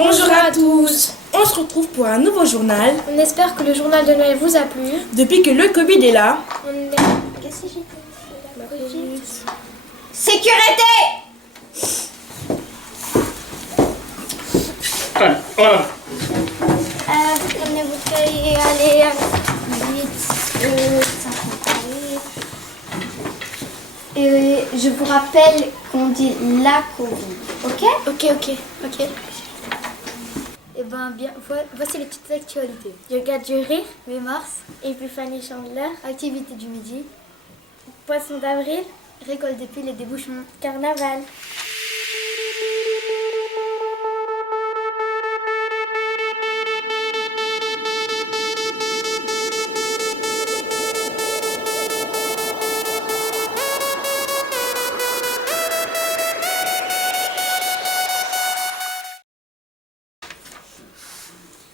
Bonjour à tous. On se retrouve pour un nouveau journal. On espère que le journal de Noël vous a plu. Depuis que le Covid est là. Qu'est-ce que j'ai dit? Sécurité! Voilà. Prenez votre cahier et allez vite. Et je vous rappelle qu'on dit la Covid, ok? Ok. Eh ben bien, voici les petites actualités. Yoga du rire, 8 mars. Épiphanie Chandler, activité du midi. Poisson d'avril, récolte des piles et des bouchons. Carnaval.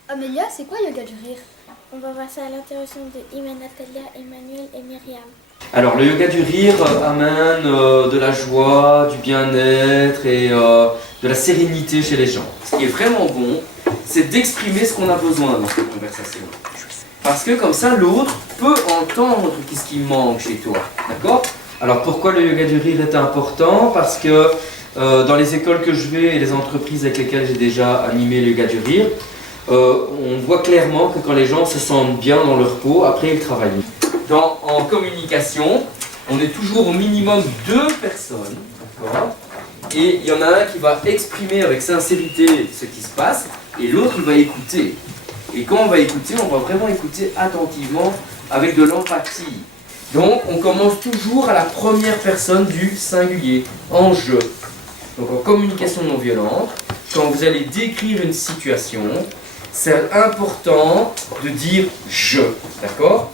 Amélia, c'est quoi Yoga du rire? On va voir ça à l'intervention de Imen, Natalia, Emmanuel et Myriam. Alors le yoga du rire amène de la joie, du bien-être et de la sérénité chez les gens. Ce qui est vraiment bon, c'est d'exprimer ce qu'on a besoin dans cette conversation. Parce que comme ça, l'autre peut entendre qu'est-ce qui manque chez toi. D'accord? Alors pourquoi le yoga du rire est important? Parce que dans les écoles que je vais et les entreprises avec lesquelles j'ai déjà animé le yoga du rire, on voit clairement que quand les gens se sentent bien dans leur peau, après ils travaillent. En communication, on est toujours au minimum 2 personnes, d'accord? Et il y en a un qui va exprimer avec sincérité ce qui se passe, et l'autre il va écouter. Et quand on va écouter, on va vraiment écouter attentivement avec de l'empathie. Donc on commence toujours à la première personne du singulier, en je. Donc en communication non violente, quand vous allez décrire une situation, c'est important de dire je, d'accord?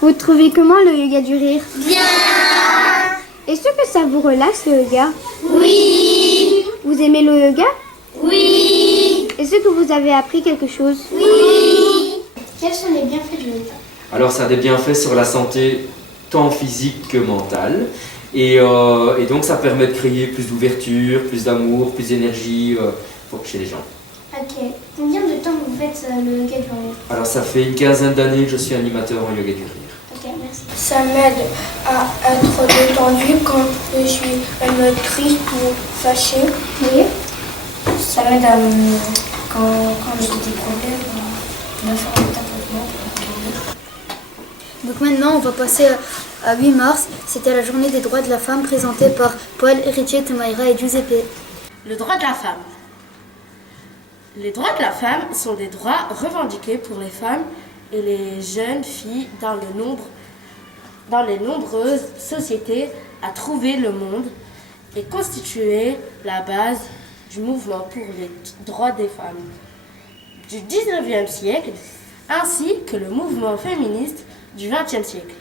Vous trouvez comment le yoga du rire? Bien! Est-ce que ça vous relaxe le yoga? Oui! Vous aimez le yoga? Oui! Est-ce que vous avez appris quelque chose? Oui! Quels sont les bienfaits du yoga? Alors ça a des bienfaits sur la santé tant physique que mentale. Et donc ça permet de créer plus d'ouverture, plus d'amour, plus d'énergie chez les gens. Ok. Combien de temps vous faites le yoga du rire? Alors ça fait une quinzaine d'années que je suis animateur en yoga du rire. Ok, merci. Ça m'aide à être détendu quand je suis triste ou fâchée. Oui. Ça m'aide quand j'ai des problèmes de faire un tapotement. Donc maintenant, on va passer à 8 mars. C'était la journée des droits de la femme présentée par Paul, Héritier, Tamaira et Giuseppe. Le droit de la femme. Les droits de la femme sont des droits revendiqués pour les femmes et les jeunes filles dans les nombreuses sociétés à trouver le monde et constituer la base du mouvement pour les droits des femmes du 19e siècle ainsi que le mouvement féministe du 20e siècle.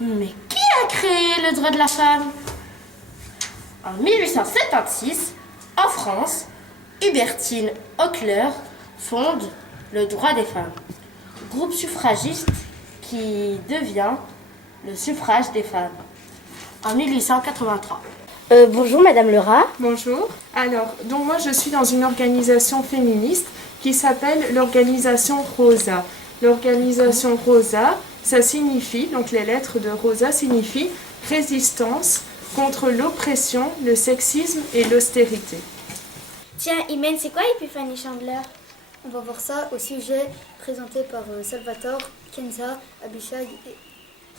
Mais qui a créé le droit de la femme? En 1876, en France, Hubertine Hochler fonde le droit des femmes, groupe suffragiste qui devient le suffrage des femmes en 1883. Bonjour Madame Lerat. Bonjour. Alors, donc moi je suis dans une organisation féministe qui s'appelle l'organisation Rosa. L'organisation Rosa, ça signifie, donc les lettres de Rosa signifient résistance contre l'oppression, le sexisme et l'austérité. Tiens, Imen, c'est quoi Épiphanie Chandler? On va voir ça au sujet présenté par Salvatore, Kenza, Abishag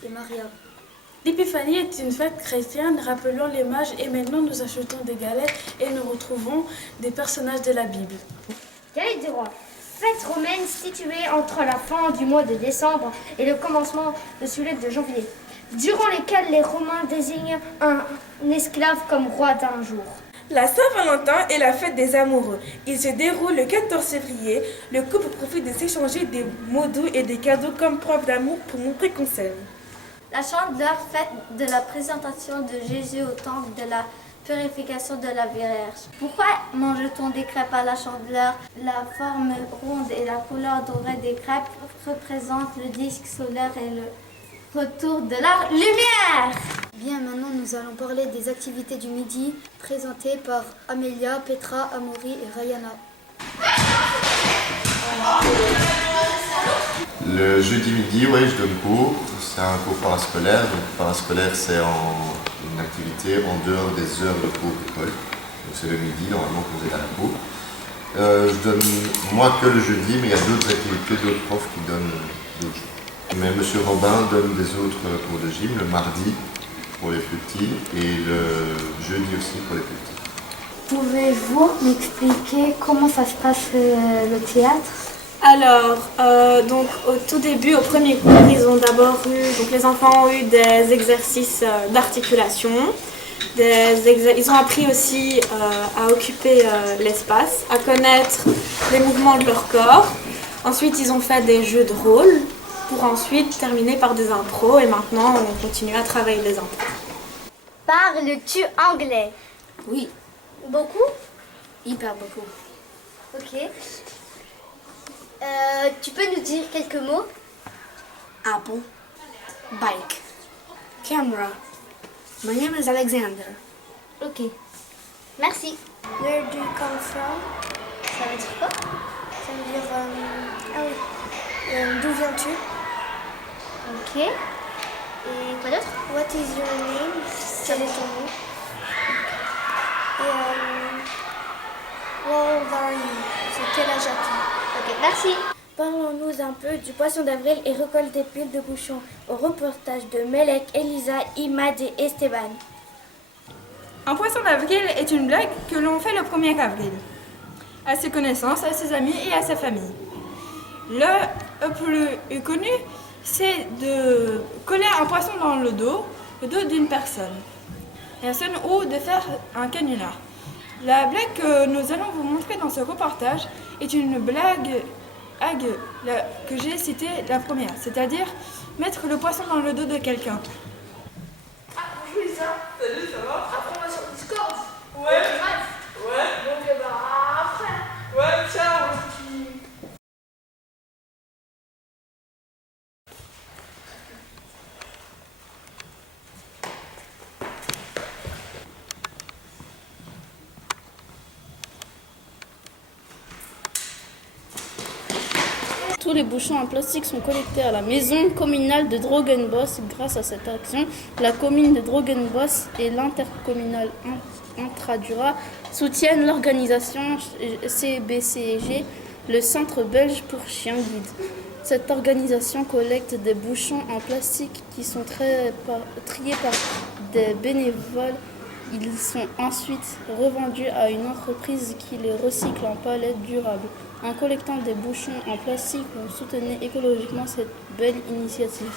et Maria. L'épiphanie est une fête chrétienne rappelant les mages et maintenant nous achetons des galettes et nous retrouvons des personnages de la Bible. Galette du roi, fête romaine située entre la fin du mois de décembre et le commencement de celui de janvier, durant lesquels les Romains désignent un esclave comme roi d'un jour. La Saint-Valentin est la fête des amoureux. Il se déroule le 14 février. Le couple profite de s'échanger des mots doux et des cadeaux comme preuve d'amour pour montrer qu'on s'aime. La Chandeleur, fête de la présentation de Jésus au temple de la purification de la Vierge. Pourquoi mange-t-on des crêpes à la Chandeleur? La forme ronde et la couleur dorée des crêpes représentent le disque solaire et le retour de la lumière. Bien, maintenant nous allons parler des activités du midi présentées par Amélia, Petra, Amaury et Rayana. Le jeudi midi, je donne cours. C'est un cours parascolaire. Donc, parascolaire, c'est une activité en dehors des heures de cours d'école. Donc, c'est le midi, normalement, que vous êtes à la cour. Je donne, moi, que le jeudi, mais il y a d'autres activités, d'autres profs qui donnent d'autres jours. Mais M. Robin donne des autres cours de gym, le mardi pour les plus petits et le jeudi aussi pour les plus petits. Pouvez-vous m'expliquer comment ça se passe le théâtre? Alors, donc au tout début, au premier cours, les enfants ont eu des exercices d'articulation. Ils ont appris aussi à occuper l'espace, à connaître les mouvements de leur corps. Ensuite, ils ont fait des jeux de rôle pour ensuite terminer par des impros. Et maintenant, on continue à travailler les impros. Parles-tu anglais? Oui, Beaucoup? hyper beaucoup. Ok. Tu peux nous dire quelques mots? Apple, bike, camera. My name is Alexander. Ok. Merci. Where do you come from? Ça veut dire quoi? Ça veut dire... d'où viens-tu? Ok. Et quoi d'autre? What is your name? Quel est ton nom? Et how old are you? C'est quel âge as-tu? Ok, merci. Parlons-nous un peu du poisson d'avril et récolte des piles de bouchons au reportage de Melek, Elisa, Imad et Esteban. Un poisson d'avril est une blague que l'on fait le 1er avril, à ses connaissances, à ses amis et à sa famille. Le plus connu, c'est de coller un poisson dans le dos d'une personne, ou de faire un canular. La blague que nous allons vous montrer dans ce reportage est une blague que j'ai citée la première, c'est-à-dire mettre le poisson dans le dos de quelqu'un. Ah, bonjour Lisa. Salut, ça va? Après, on va sur Discord. Ouais. Ouais. Donc, après. Ouais, ciao. Tous les bouchons en plastique sont collectés à la maison communale de Drogenbos. Grâce à cette action, la commune de Drogenbos et l'intercommunale Intradura soutiennent l'organisation CBCG, le Centre belge pour chiens guides. Cette organisation collecte des bouchons en plastique qui sont triés par des bénévoles. Ils sont ensuite revendus à une entreprise qui les recycle en palettes durables. En collectant des bouchons en plastique, vous soutenez écologiquement cette belle initiative.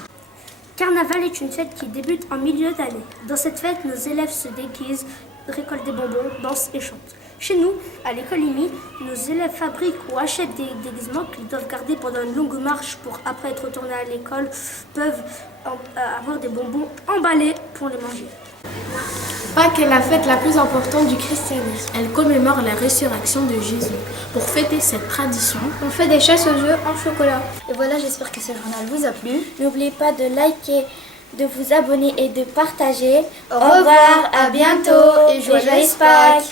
Carnaval est une fête qui débute en milieu d'année. Dans cette fête, nos élèves se déguisent, récoltent des bonbons, dansent et chantent. Chez nous, à l'école IMI, nos élèves fabriquent ou achètent des déguisements qu'ils doivent garder pendant une longue marche pour, après être retournés à l'école, peuvent avoir des bonbons emballés pour les manger. Pâques est la fête la plus importante du christianisme. Elle commémore la résurrection de Jésus. Pour fêter cette tradition, On fait des chasses aux œufs en chocolat. Et voilà, j'espère que ce journal vous a plu. N'oubliez pas de liker, de vous abonner et de partager. Au revoir, à bientôt et joyeuses Pâques.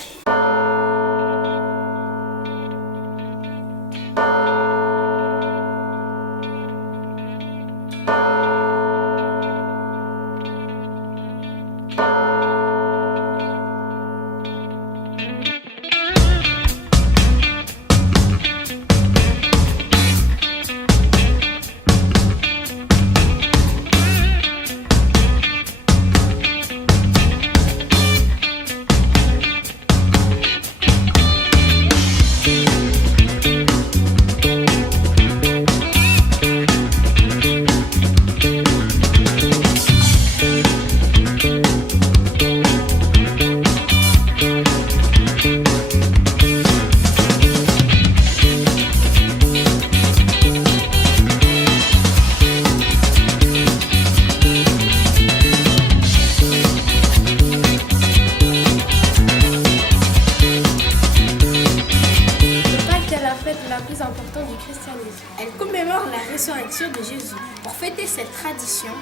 elle commémore la résurrection de Jésus. Pour fêter cette tradition,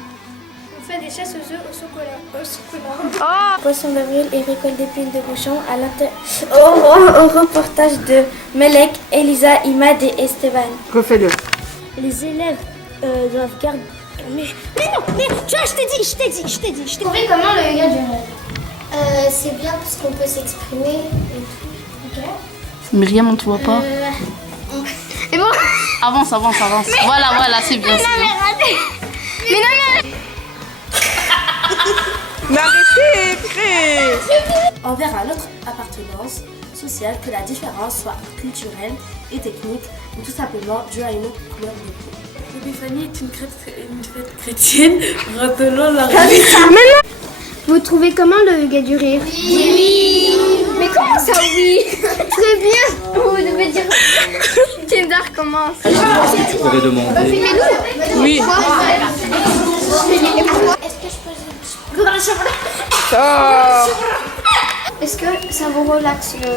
fait des chasses aux œufs au chocolat. Poisson d'avril et récolte d'épines de bouchon au reportage de Melek, Elisa, Imad et Esteban. Refais-le. Les élèves doivent garder... Mais non, tu vois, je t'ai dit. Vous trouvez comment le yoga du rêve? C'est bien parce qu'on peut s'exprimer et tout. Ok. Myriam, on te voit pas. Et bon. Avance. Voilà, c'est bien. Mais non, Mais arrêtez, Cré. Envers à notre appartenance sociale, que la différence soit culturelle et technique, ou tout simplement due à une autre couleur de peau. L'épiphanie est une fête chrétienne, rappelons la Vous trouvez comment le yoga du rire? Oui. Mais comment ça oui? Très bien. Vous devez dire... Kinder commence. Je pourrais demander. Filmez-nous. Oui. Est-ce que ça vous relaxe le...